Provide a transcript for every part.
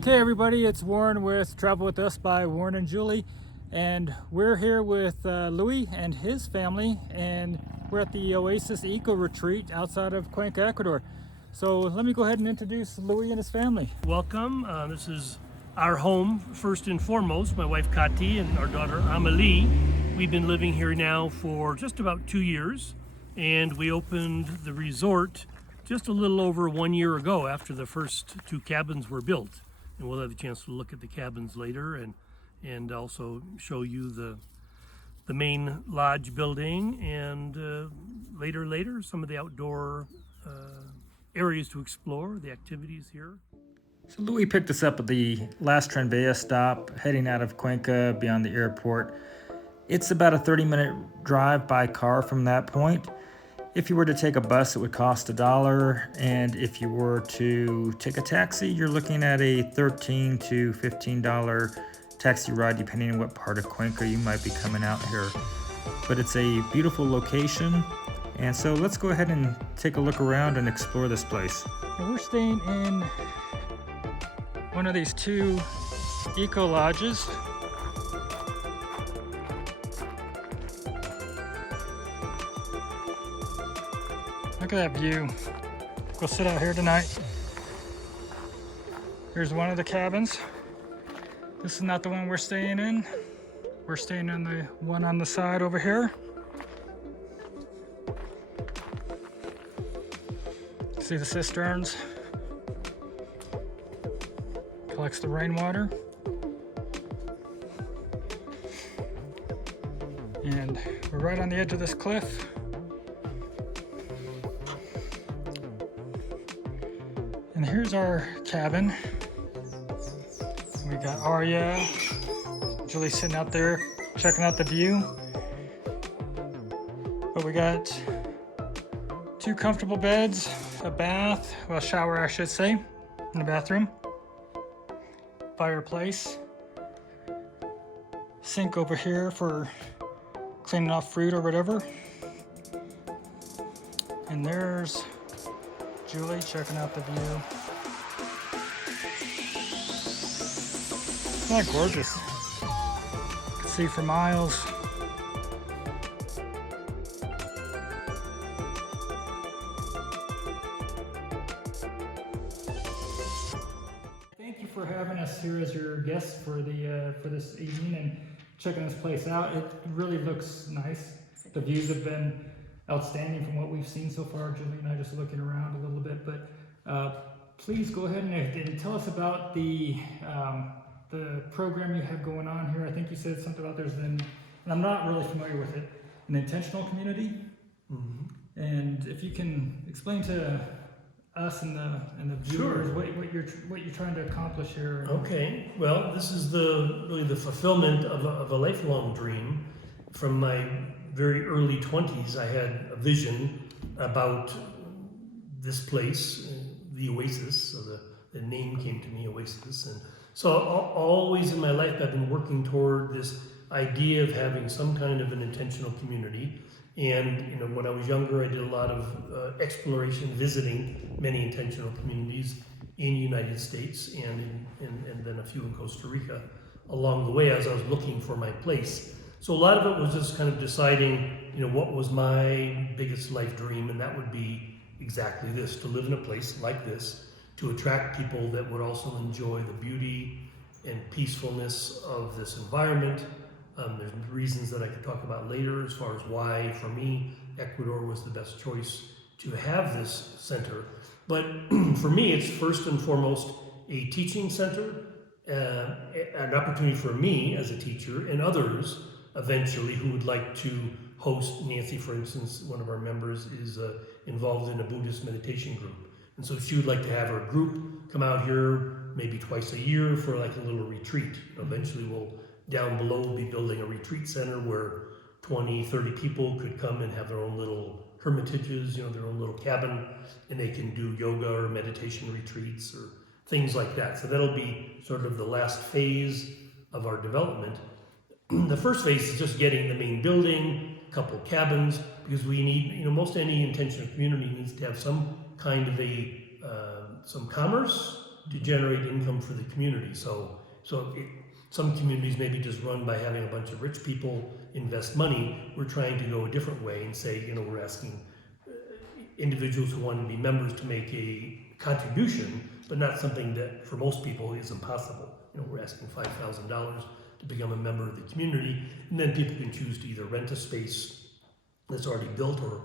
Okay everybody, it's Warren with Travel With Us by Warren and Julie, and we're here with Louis and his family, and we're at the Oasis Eco Retreat outside of Cuenca, Ecuador. So let me go ahead and introduce Louis and his family. Welcome. This is our home, first and foremost. My wife Kati and our daughter Amelie. We've been living here now for just about 2 years, and we opened the resort just a little over 1 year ago after the first 2 cabins were built. And we'll have a chance to look at the cabins later and also show you the main lodge building and later some of the outdoor areas to explore, the activities here. So Louis picked us up at the last Tranvía stop, heading out of Cuenca beyond the airport. It's about a 30-minute drive by car from that point. If you were to take a bus, it would cost $1, and if you were to take a taxi, you're looking at a $13 to $15 taxi ride, depending on what part of Cuenca you might be coming out here. But it's a beautiful location, and so let's go ahead and take a look around and explore this place. And we're staying in one of these 2 eco lodges. Look at that view. Go sit out here tonight. Here's one of the cabins. This is not the one we're staying in. We're staying in the one on the side over here. See the cisterns? Collects the rainwater. And we're right on the edge of this cliff. And here's our cabin. We got Arya, Julie sitting out there checking out the view. But we got 2 comfortable beds, a bath, well, shower I should say, in the bathroom, fireplace, sink over here for cleaning off fruit or whatever. And there's Julie checking out the view. Isn't that gorgeous? You can see for miles. Thank you for having us here as your guests for this evening and checking this place out. It really looks nice. The views have been outstanding from what we've seen so far. Julie and I just looking around a little bit, but please go ahead and tell us about the program you have going on here. I think you said something about and I'm not really familiar with it, an intentional community. Mm-hmm. And if you can explain to us and the viewers, sure, what you're trying to accomplish here. Okay, well, this is really the fulfillment of a lifelong dream. From my very early 20s, I had a vision about this place, the Oasis. So the name came to me, Oasis. And so always in my life, I've been working toward this idea of having some kind of an intentional community. And when I was younger, I did a lot of exploration, visiting many intentional communities in the United States and then a few in Costa Rica along the way as I was looking for my place. So a lot of it was just kind of deciding, what was my biggest life dream, and that would be exactly this: to live in a place like this, to attract people that would also enjoy the beauty and peacefulness of this environment. There's reasons that I could talk about later as far as why, for me, Ecuador was the best choice to have this center. But for me, it's first and foremost a teaching center, an opportunity for me as a teacher and others eventually who would like to host. Nancy, for instance, one of our members, is involved in a Buddhist meditation group. And so she would like to have her group come out here maybe twice a year for like a little retreat. Eventually we'll, down below, be building a retreat center where 20, 30 people could come and have their own little hermitages, their own little cabin, and they can do yoga or meditation retreats or things like that. So that'll be sort of the last phase of our development. The first phase is just getting the main building, a couple of cabins, because we need, most any intentional community needs to have some kind of some commerce, to generate income for the community. Some communities maybe just run by having a bunch of rich people invest money. We're trying to go a different way and say, we're asking individuals who want to be members to make a contribution, but not something that for most people is impossible. We're asking $5,000 to become a member of the community, and then people can choose to either rent a space that's already built, or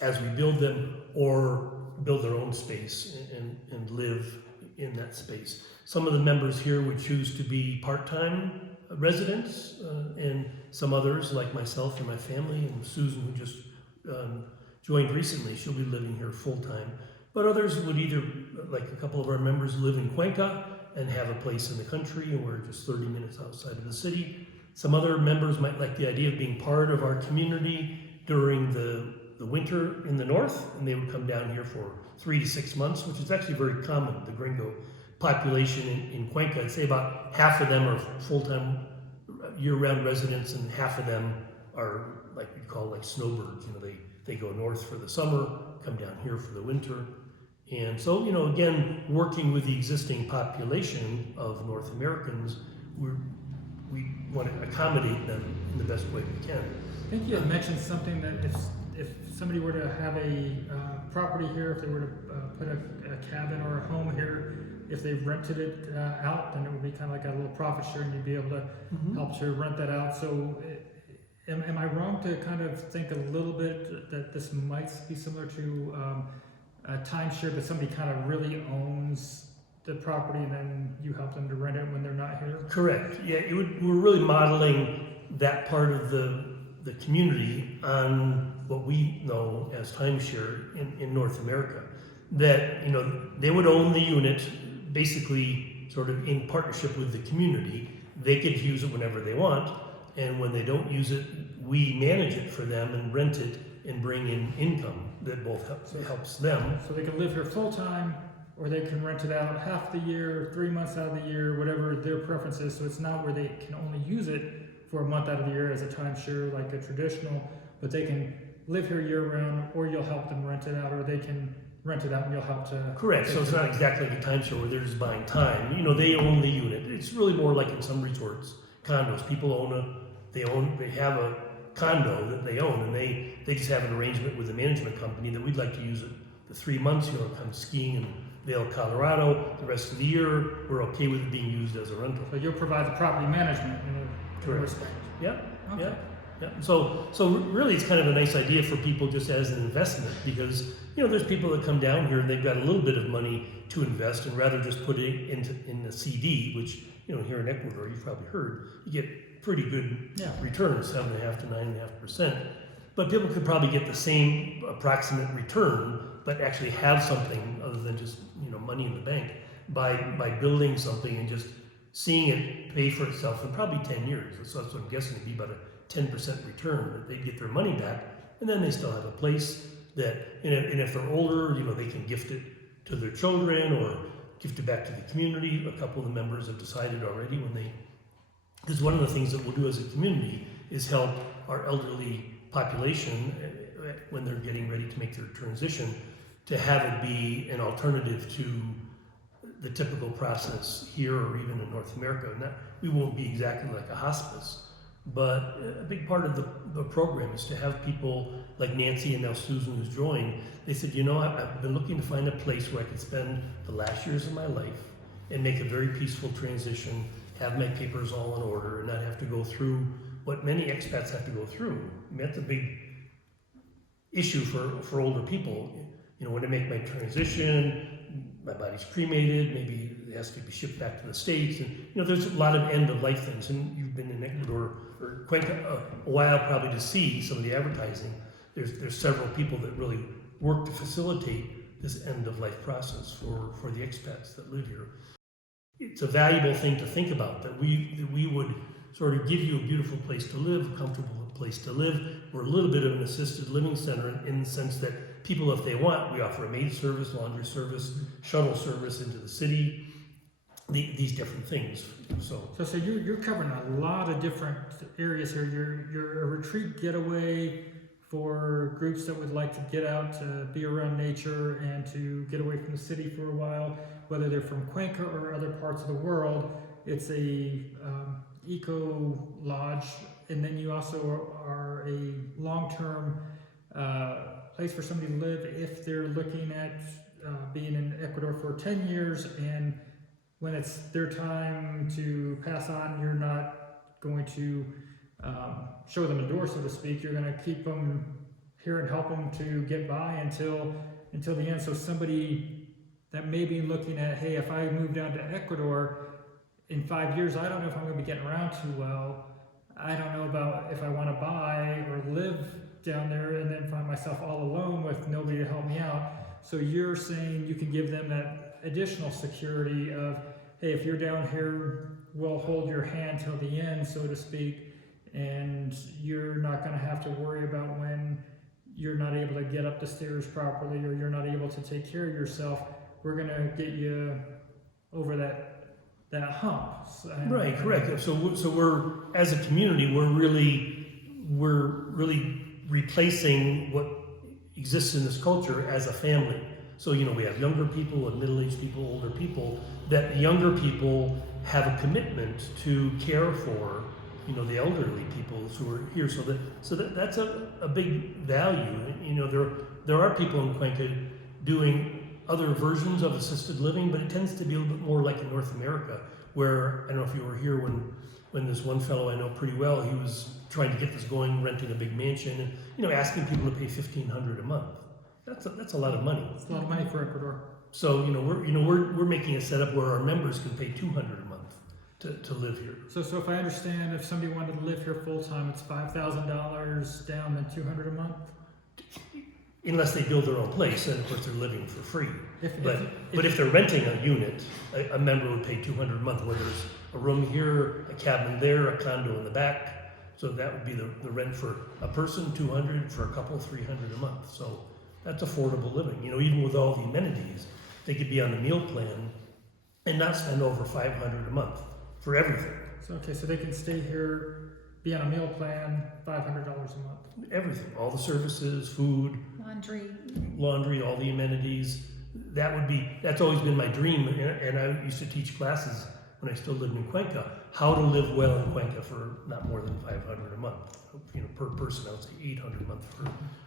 as we build them, or build their own space and live in that space. Some of the members here would choose to be part-time residents, and some others, like myself and my family, and Susan, who just joined recently, she'll be living here full-time. But others would either, like a couple of our members, live in Cuenca and have a place in the country, and we're just 30 minutes outside of the city. Some other members might like the idea of being part of our community during the winter in the north, and they would come down here for 3 to 6 months, which is actually very common. The gringo population in Cuenca, I'd say about half of them are full-time year-round residents, and half of them are like we call like snowbirds. They go north for the summer, come down here for the winter. And so, again, working with the existing population of North Americans, we want to accommodate them in the best way we can. I think you had mentioned something that if somebody were to have a property here, if they were to put a cabin or a home here, if they rented it out, then it would be kind of like a little profit share, and you'd be able to help to rent that out. So am I wrong to kind of think a little bit that this might be similar to a timeshare, but somebody kind of really owns the property and then you help them to rent it when they're not here? Correct. Yeah, we're really modeling that part of the community on what we know as timeshare in North America. That they would own the unit, basically sort of in partnership with the community. They could use it whenever they want, and when they don't use it, we manage it for them and rent it and bring in income that both helps them. So they can live here full time, or they can rent it out half the year, 3 months out of the year, whatever their preference is. So it's not where they can only use it for a month out of the year as a timeshare like a traditional, but they can live here year round, or you'll help them rent it out, or they can rent it out and you'll help to... Correct. So it's not exactly like a timeshare where they're just buying time. They own the unit. It's really more like in some resorts, condos. People they have a condo that they own, and they just have an arrangement with the management company that we'd like to use it the 3 months, come skiing in Vail, Colorado. The rest of the year, we're okay with it being used as a rental. So you'll provide the property management in a respect. Yeah, okay. yeah. So really it's kind of a nice idea for people just as an investment, because there's people that come down here and they've got a little bit of money to invest, and rather just put it in a CD, which here in Ecuador, you've probably heard, you get pretty good returns, 7.5% to 9.5%. But people could probably get the same approximate return, but actually have something other than just money in the bank by building something and just seeing it pay for itself in probably 10 years. So that's what I'm guessing would be about a 10% return, that they'd get their money back, and then they still have a place that, and if they're older, they can gift it to their children or gift it back to the community. A couple of the members have decided already because one of the things that we'll do as a community is help our elderly population when they're getting ready to make their transition, to have it be an alternative to the typical process here or even in North America. And that we won't be exactly like a hospice, but a big part of the program is to have people like Nancy and now Susan, who's joined. They said, I've been looking to find a place where I could spend the last years of my life and make a very peaceful transition, have my papers all in order, and not have to go through what many expats have to go through. I mean, that's a big issue for older people. When I make my transition, my body's cremated, maybe it has to be shipped back to the States, and there's a lot of end-of-life things. And you've been in Ecuador or Cuenca a while probably to see some of the advertising. There's several people that really work to facilitate this end-of-life process for the expats that live here. It's a valuable thing to think about, that we would sort of give you a beautiful place to live, a comfortable place to live. We're a little bit of an assisted living center in the sense that people, if they want, we offer a maid service, laundry service, shuttle service into the city, these different things. So you're covering a lot of different areas here. You're a retreat getaway for groups that would like to get out to be around nature and to get away from the city for a while. whether they're from Cuenca or other parts of the world. It's a eco lodge, and then you also are a long-term place for somebody to live if they're looking at being in Ecuador for 10 years, and when it's their time to pass on, you're not going to show them a door, so to speak. You're going to keep them here and help them to get by until the end. So somebody that may be looking at, hey, if I move down to Ecuador in 5 years, I don't know if I'm going to be getting around too well. I don't know about if I want to buy or live down there and then find myself all alone with nobody to help me out. So you're saying you can give them that additional security of, hey, if you're down here, we'll hold your hand till the end, so to speak, and you're not going to have to worry about when you're not able to get up the stairs properly or you're not able to take care of yourself. We're going to get you over that hump. Right, correct. So we're, as a community, we're really replacing what exists in this culture as a family. So, we have younger people and middle-aged people, older people, that younger people have a commitment to care for, the elderly people who are here. So that's a big value. There are people in Cuenca doing other versions of assisted living, but it tends to be a little bit more like in North America, where, I don't know if you were here when this one fellow I know pretty well, he was trying to get this going, renting a big mansion, and asking people to pay $1,500 a month. That's a lot of money. It's a lot of money for Ecuador. So we're making a setup where our members can pay $200 a month to live here. So if I understand, if somebody wanted to live here full time, it's $5,000 down, then $200 a month. Unless they build their own place, and of course they're living for free. But if they're renting a unit, a member would pay $200 a month, where there's a room here, a cabin there, a condo in the back. So that would be the rent for a person, $200, for a couple, $300 a month. So that's affordable living. Even with all the amenities, they could be on a meal plan and not spend over $500 a month for everything. So they can stay here, be on a meal plan, $500 a month. Everything, all the services, food, laundry, all the amenities. That's always been my dream. And I used to teach classes when I still lived in Cuenca, how to live well in Cuenca for not more than $500 a month. Per person, I would say $800 a month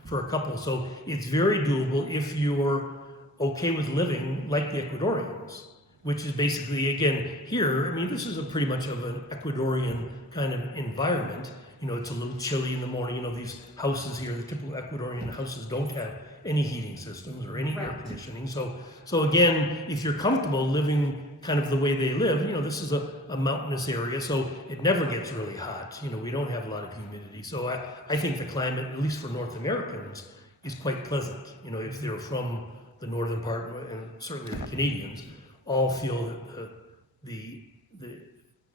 for a couple. So it's very doable if you're okay with living like the Ecuadorians, which is basically, again, here, this is pretty much of an Ecuadorian kind of environment. It's a little chilly in the morning. These houses here, the typical Ecuadorian houses, don't have any heating systems or any air conditioning. So again, if you're comfortable living kind of the way they live, this is a mountainous area, so it never gets really hot. We don't have a lot of humidity. So I think the climate, at least for North Americans, is quite pleasant. If they're from the northern part, and certainly the Canadians, all feel that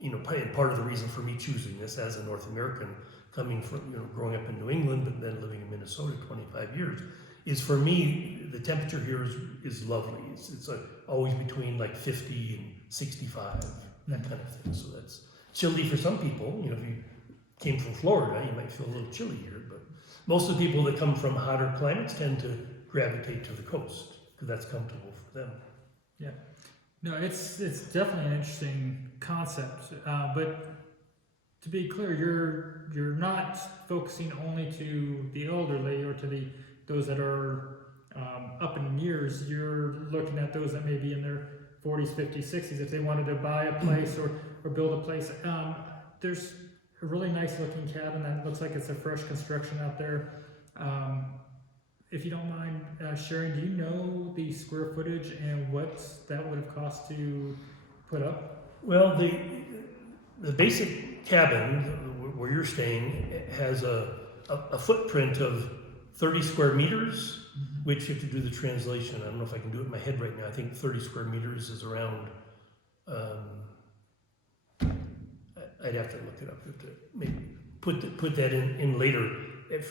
and part of the reason for me choosing this as a North American, coming from, growing up in New England, but then living in Minnesota 25 years, is for me, the temperature here is lovely. It's always between like 50 and 65, that kind of thing. So that's chilly for some people. If you came from Florida, you might feel a little chilly here, but most of the people that come from hotter climates tend to gravitate to the coast because that's comfortable for them. Yeah. No, it's definitely an interesting concept, but to be clear, you're not focusing only to the elderly or to those that are up in years. You're looking at those that may be in their 40s, 50s, 60s if they wanted to buy a place or build a place. There's a really nice looking cabin that looks like it's a fresh construction out there. If you don't mind sharing, do you know the square footage and what that would have cost to put up? Well, the basic cabin where you're staying has a footprint of 30 square meters, which, if you do the translation, I don't know if I can do it in my head right now, I think 30 square meters is around, I'd have to look it up, maybe put that in later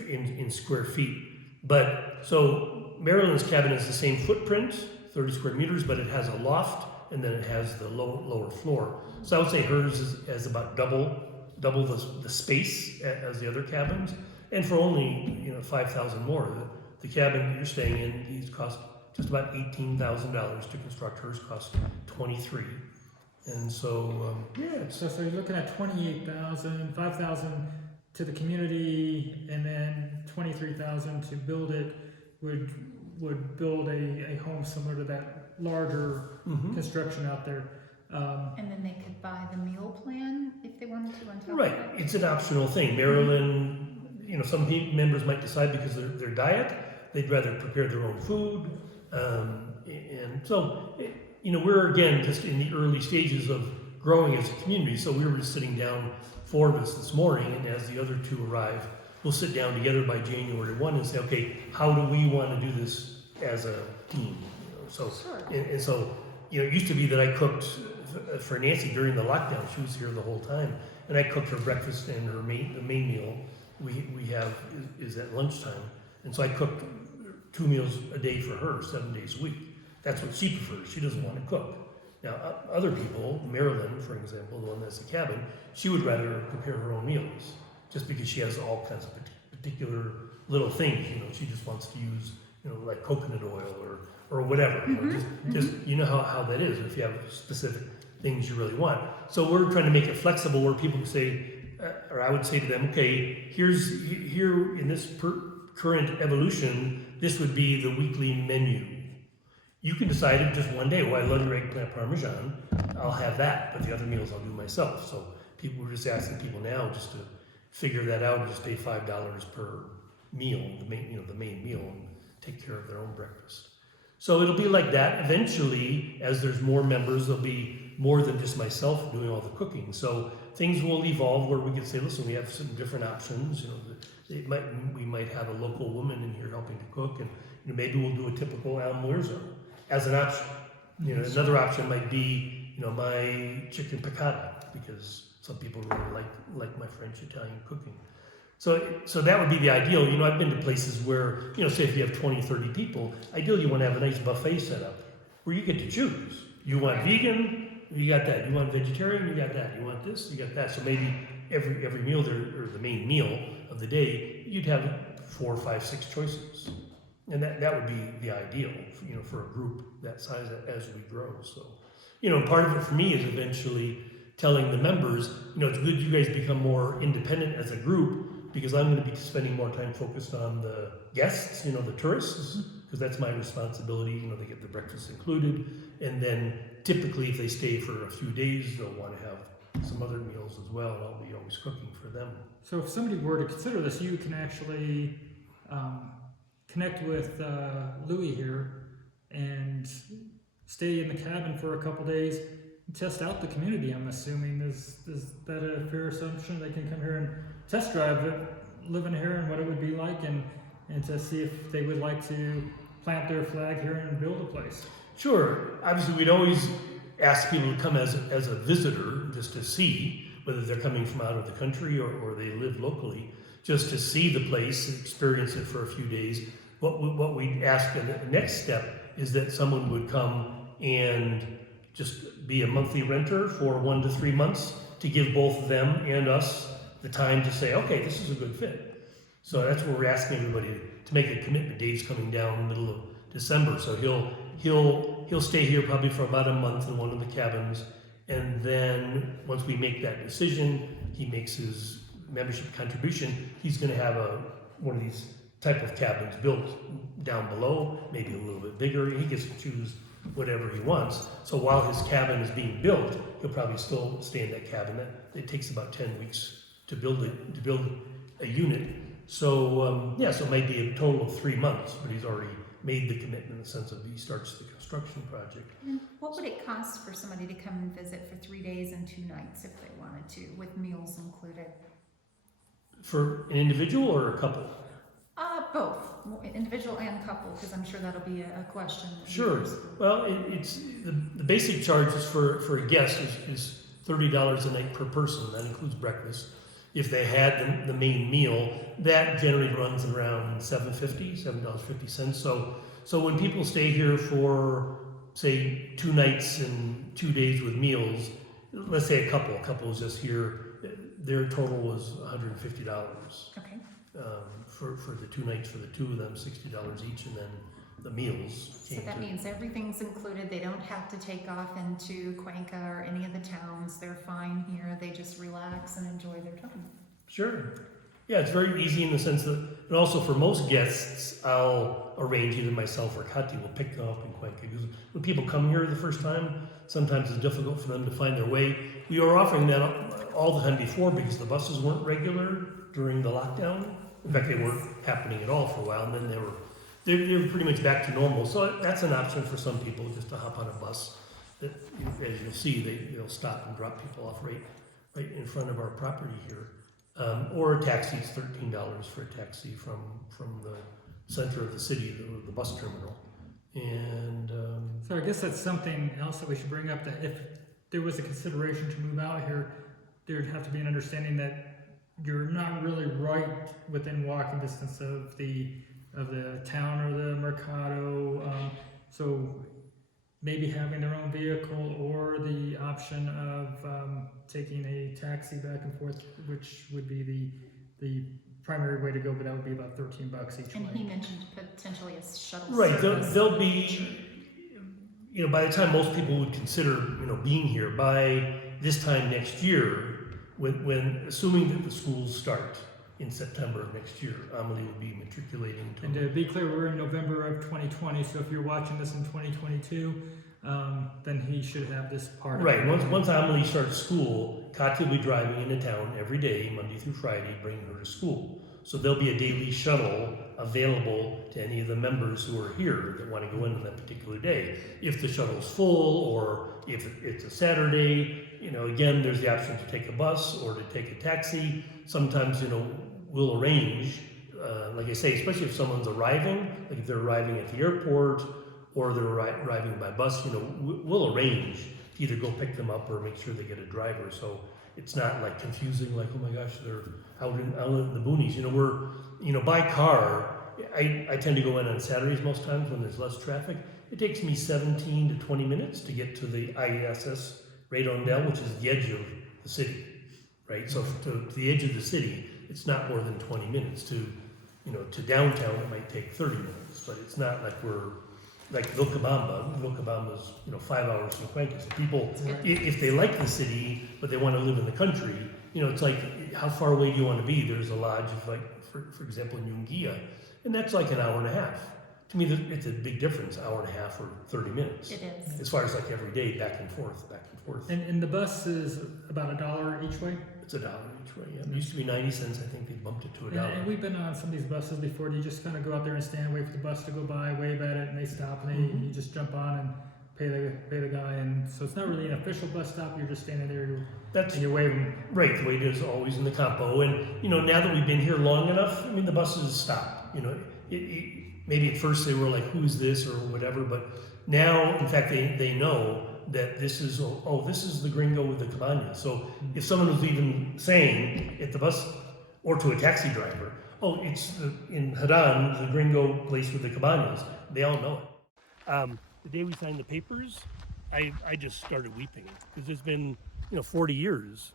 in square feet. But so Marilyn's cabin is the same footprint, 30 square meters, but it has a loft and then it has the lower floor. So I would say hers has about double the space as the other cabins, and for only $5,000 more. The cabin you're staying in, these cost just about $18,000 to construct. Hers cost $23,000. And so, So you're looking at 28,000, 5,000 to the community, and then 23,000 to build it would build a home similar to that larger construction out there. And then they could buy the meal plan if they wanted to on top right, of that? it's an optional thing. Maryland, some members might decide because of their diet, they'd rather prepare their own food. And so, we're again just in the early stages of growing as a community. So we were just sitting down, 4 of us this morning, and as the other 2 arrive, we'll sit down together by January 1 and say, okay, how do we want to do this as a team? So, Sure. and so, it used to be that I cooked for Nancy during the lockdown. She was here the whole time, and I cooked her breakfast and the main meal we have is at lunchtime, and so I cooked 2 meals a day for her, 7 days a week. That's what she prefers. She doesn't want to cook. Now, other people, Marilyn, for example, the one that's a cabin, she would rather prepare her own meals, just because she has all kinds of particular little things. She just wants to use, like coconut oil or whatever. Just how that is. If you have specific things you really want. So we're trying to make it flexible where people can say, or I would say to them, okay, here in this current evolution, this would be the weekly menu. You can decide if just one day, I love your eggplant parmesan, I'll have that, but the other meals I'll do myself. So we're just asking people now just to figure that out and just pay $5 per meal, the main meal, and take care of their own breakfast. So it'll be like that. Eventually, as there's more members, there'll be more than just myself doing all the cooking. So things will evolve where we can say, listen, we have some different options. We might have a local woman in here helping to cook, and maybe we'll do a typical almuerzo as an option. Another option might be, my chicken piccata, because some people really like my French Italian cooking. So that would be the ideal. I've been to places where, say if you have 20, 30 people, ideally you want to have a nice buffet set up where you get to choose. You want vegan, you got that. You want vegetarian, you got that. You want this, you got that. So maybe every meal there, or the main meal of the day, you'd have 4, 5, 6 choices. And that would be the ideal, for a group that size as we grow. So, part of it for me is eventually telling the members, it's good you guys become more independent as a group, because I'm going to be spending more time focused on the guests, the tourists, because that's my responsibility. They get the breakfast included, and then typically if they stay for a few days, they'll want to have some other meals as well, and I'll be always cooking for them. So if somebody were to consider this, you can actually connect with Louis here and stay in the cabin for a couple days and test out the community. I'm assuming is that a fair assumption? They can come here and test drive it, living here, and what it would be like, and to see if they would like to plant their flag here and build a place. Sure. Obviously, we'd always ask people to come as a visitor, just to see whether they're coming from out of the country or they live locally, just to see the place, experience it for a few days. What we'd ask in the next step is that someone would come and just be a monthly renter for 1 to 3 months to give both them and us the time to say, okay, this is a good fit. So that's what we're asking everybody to make a commitment. Dave's coming down in the middle of December, so he'll stay here probably for about a month in one of the cabins, and then once we make that decision, he makes his membership contribution. He's going to have one of these type of cabins built down below, maybe a little bit bigger. He gets to choose whatever he wants. So while his cabin is being built, he'll probably still stay in that cabin. It takes about 10 weeks to build a unit. So so it might be a total of 3 months, but he's already made the commitment in the sense of he starts the construction project. And what would it cost for somebody to come and visit for 3 days and 2 nights if they wanted to, with meals included? For an individual or a couple? Both, individual and couple, because I'm sure that'll be a question. Sure. Well, it's the basic charges for a guest is $30 a night per person. That includes breakfast. If they had the main meal, that generally runs around $7.50. So when people stay here for, say, 2 nights and 2 days with meals, let's say a couple is just here, their total was $150. Okay. For the 2 nights for the 2 of them, $60 each, and then the meals. So that means everything's included. They don't have to take off into Cuenca or any of the towns. They're fine here. They just relax and enjoy their time. Sure. Yeah, it's very easy in the sense that, and also for most guests, I'll arrange either myself or Kati will pick them up in Cuenca. Because when people come here the first time, sometimes it's difficult for them to find their way. We were offering that all the time before because the buses weren't regular during the lockdown. In fact, they weren't happening at all for a while, and then they were pretty much back to normal. So that's an option for some people, just to hop on a bus. That, as you'll see, they'll stop and drop people off right in front of our property here. Or a taxi, it's $13 for a taxi from the center of the city, the bus terminal. And So I guess that's something else that we should bring up, that if there was a consideration to move out here, there'd have to be an understanding that you're not really right within walking distance of the town or the mercado. So maybe having their own vehicle or the option of taking a taxi back and forth, which would be the primary way to go, but that would be about $13 each And way. he mentioned potentially a shuttle right, service. they'll be, by the time most people would consider, being here by this time next year, when assuming that the schools start in September of next year, Amelie will be matriculating to. And to be clear, we're in November of 2020, so if you're watching this in 2022, then he should have this part of Right, it. once Amelie starts school, Katya will be driving into town every day, Monday through Friday, bringing her to school. So there'll be a daily shuttle available to any of the members who are here that want to go in on that particular day. If the shuttle's full, or if it's a Saturday, again, there's the option to take a bus or to take a taxi. Sometimes, we'll arrange, like I say, especially if someone's arriving, like if they're arriving at the airport or they're arriving by bus, we'll arrange to either go pick them up or make sure they get a driver. So it's not like confusing, like, oh my gosh, they're out in the boonies. We're, by car, I tend to go in on Saturdays most times when there's less traffic. It takes me 17 to 20 minutes to get to the IESS Redondel, which is the edge of the city, right? So to the edge of the city, it's not more than 20 minutes. To downtown, it might take 30 minutes, but it's not like we're like Vilcabamba. Vilcabamba's 5 hours from Cuenca. So people, if they like the city but they want to live in the country, it's like, how far away do you want to be? There's a lodge, like for example, in Yunguilla, and that's like an hour and a half. To me, it's a big difference, hour and a half or 30 minutes. It is. As far as like every day, back and forth. And the bus is about $1 each way? It's $1 each way, yeah. It used to be 90 cents. I think they bumped it to $1. And we've been on some of these buses before. You just kind of go out there and stand, wait for the bus to go by, wave at it, and they stop, and you just jump on and pay the guy. And so it's not really an official bus stop. You're just standing there and you're waving. Right, the way it is always in the campo. And now that we've been here long enough, the buses stop. Maybe at first they were like, who's this or whatever, but now, in fact, they know that this is the gringo with the cabañas. So if someone was even saying at the bus or to a taxi driver, it's in Haran, the gringo place with the cabañas, they all know it. The day we signed the papers, I just started weeping because it's been 40 years,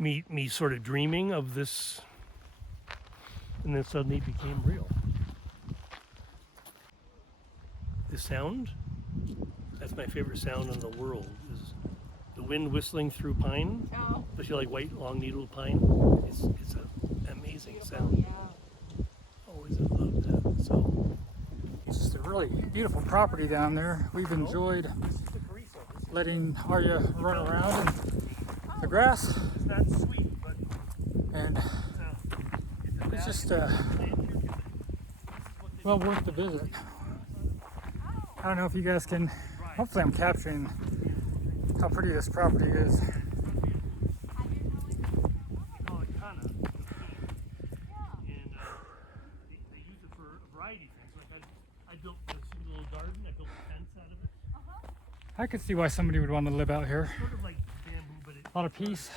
me sort of dreaming of this, and then suddenly it became real. The sound, that's my favorite sound in the world, is the wind whistling through pine, especially like white long needle pine. It's an amazing sound. Always have loved that. So It's just a really beautiful property down there. We've enjoyed letting Arya run around in the grass, it's not sweet, but and it's just well worth the visit. I don't know if you guys can, hopefully I'm capturing how pretty this property is. I could see why somebody would want to live out here. Sort of like bamboo, but A lot of peace,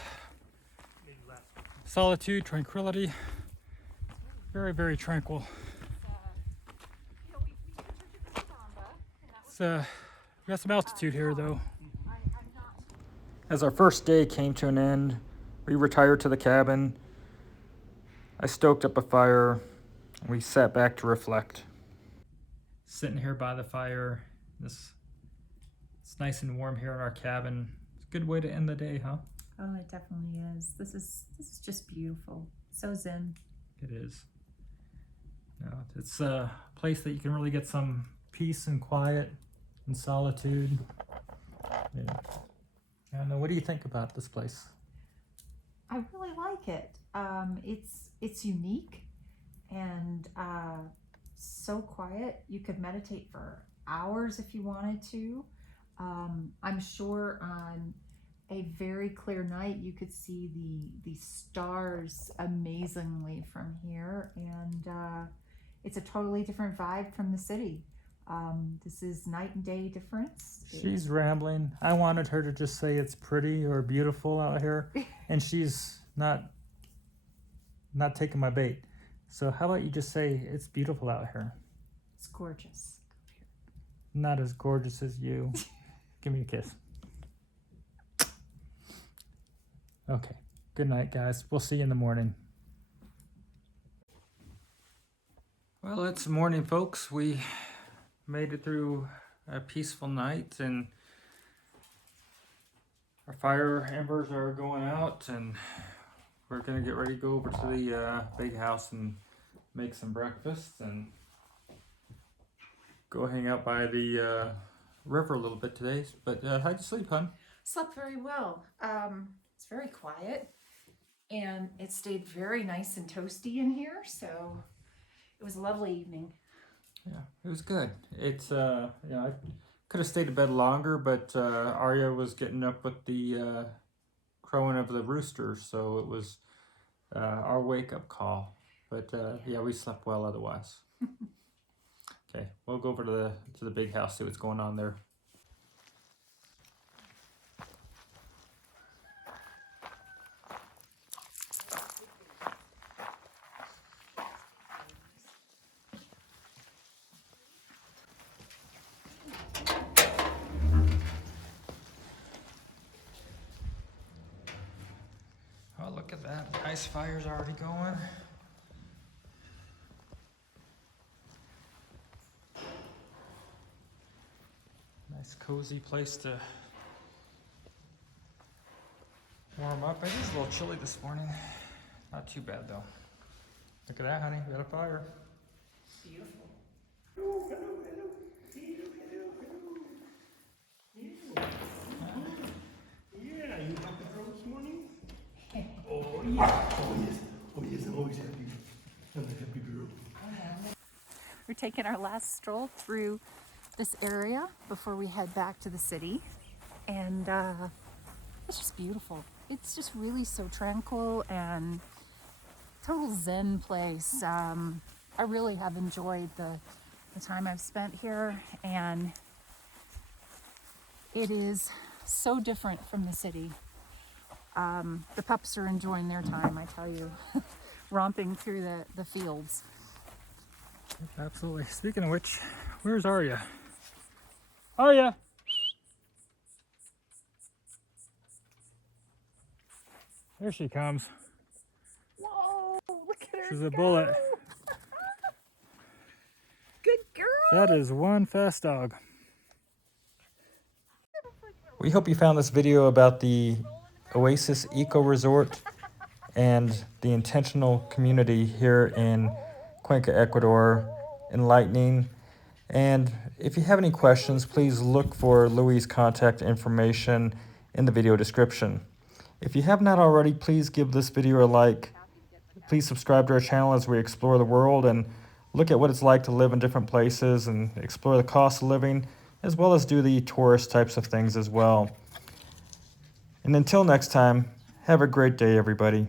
maybe lasts. solitude, tranquility. Very, very tranquil. It's we got some altitude here though. As our first day came to an end, we retired to the cabin. I stoked up a fire, and we sat back to reflect. sitting here by the fire. It's nice and warm here in our cabin. It's a good way to end the day, huh? Oh, it definitely is. This is just beautiful. So zen. It is. No, it's a place that you can really get some peace and quiet and solitude. Yeah. I don't know. What do you think about this place? I really like it. It's unique and so quiet. You could meditate for hours if you wanted to. I'm sure on a very clear night you could see the stars amazingly from here, and it's a totally different vibe from the city. This is night and day difference. She's rambling. I wanted her to just say it's pretty or beautiful out here, and she's not taking my bait. So how about you just say it's beautiful out here? It's gorgeous. Not as gorgeous as you. Give me a kiss. Okay. Good night, guys. We'll see you in the morning. Well, it's morning, folks. We made it through a peaceful night, and our fire embers are going out, and we're gonna get ready to go over to the big house and make some breakfast and go hang out by the river a little bit today. But how'd you sleep, hon? Slept very well. It's very quiet, and it stayed very nice and toasty in here, so it was a lovely evening. Yeah, it was good. It's I could have stayed in bed longer, but Arya was getting up with the crowing of the roosters, so it was our wake-up call. But yeah, we slept well otherwise. Okay, we'll go over to the big house, see what's going on there. Oh, look at that. Nice fire's already going. Nice cozy place to warm up. It is a little chilly this morning. Not too bad though. Look at that, honey. We got a fire. Beautiful. Yeah, you happy girl this morning? Oh yeah. Oh yes. Oh yes. I'm always happy. I'm a happy girl. We're taking our last stroll through this area before we head back to the city, and it's just beautiful. It's just really so tranquil and total zen place. I really have enjoyed the time I've spent here, and it is so different from the city. The pups are enjoying their time, I tell you, romping through the fields. Absolutely. Speaking of which, where's Arya? Arya! There she comes. Whoa, look at her She's a go. bullet. Good girl. That is one fast dog. We hope you found this video about the Oasis Eco Resort and the intentional community here in Cuenca, Ecuador, enlightening. And if you have any questions, please look for Louie's contact information in the video description. If you have not already, please give this video a like. Please subscribe to our channel as we explore the world and look at what it's like to live in different places and explore the cost of living, as well as do the tourist types of things as well. And until next time, have a great day, everybody.